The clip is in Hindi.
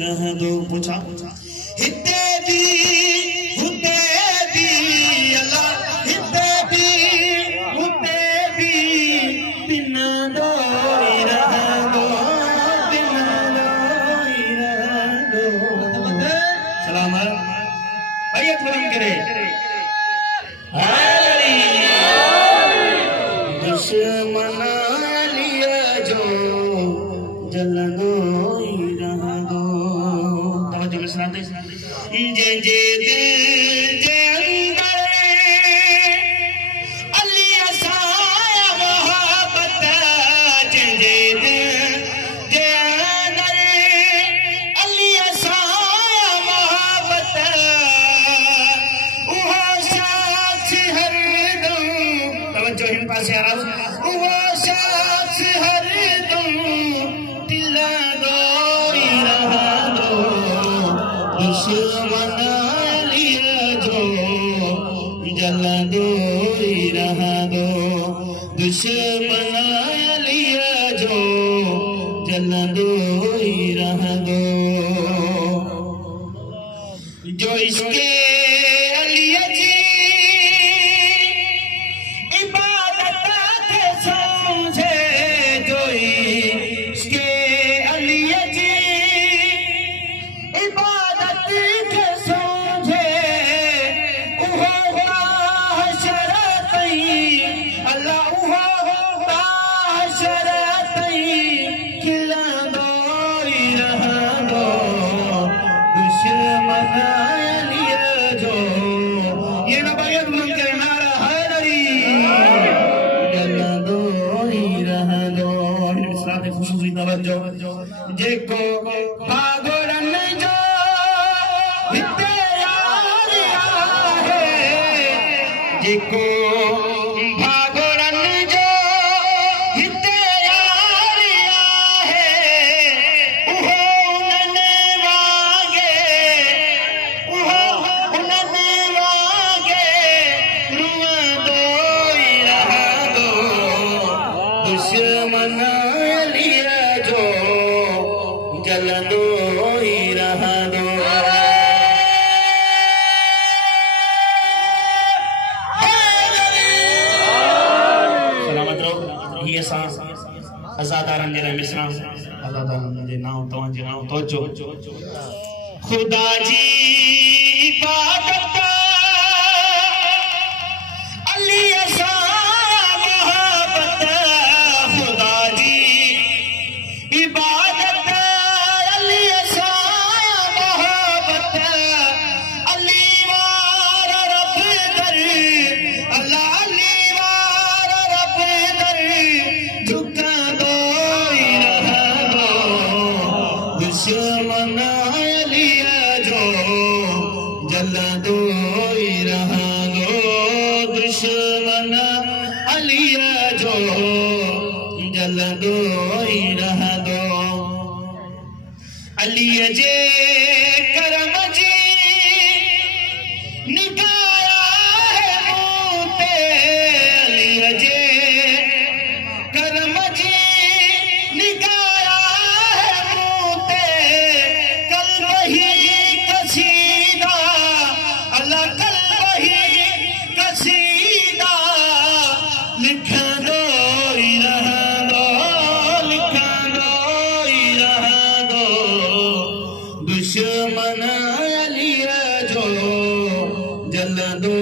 रह दो पूछा हिते भी हुते भी अल्लाह हिते भी बिना दो रह दो बिना दो रह दो सलामत भाई थोड़ी करे दुश्मन लिया जो जलनो रह दो तवज्जो में सुनाते जे जे दिल जे अंदर अली असाया मोहब्बत जे जे दिल जे अंदर अली असाया मोहब्बत वो शख्स हरदम तवज्जो इन पास आ रहा वो शख्स हरदम दिला दो रहा दो दुश्मन लिया जो जला दो रहा दो दुश्मन लिया जो जला दो रहा दो जो इसके अलिया जी इबादत के समझे जो इसके अलिया जी इबादत के समझे उहो शरतई अल्लाह उहो शरतई खिला दो रहा दो दुश्मन लिया जो ये ना भाई गुलाम के नारा हैदरी जला दो रहा दो इस्लाम खुशूसी तवज्जो जेको भागोरन जो हिते यार आहे जेको भागोरन जो हिते यार आहे उहो उनने वागे रुवंदो रहा दो दुश्मन लिया जो जलंदो रहा दो सलामत रहो ये सांस आजादारन जे मिसरा आजादारन जे नाम तवां जे नाम तवज्जो खुदा जी इबादत अली असाया मोहब्बत खुदा जी इबादत अली असाया मोहब्बत अली वार रब दर अल्लाह अली वार रब दर झुका दो रहा दो दुश्मन लिया जो जला दो रहा दो दुश्मन लिया जो जला दो रहा दो अली जे करम जी निकाया है मुँह पे अली जे करम जी निकाया है मुँह पे कल वही कसीदा अल्लाह कल वही कसीदा लिखा दो रहा दो लिखा दो रहा दो दुश्मन लिया जो जला दो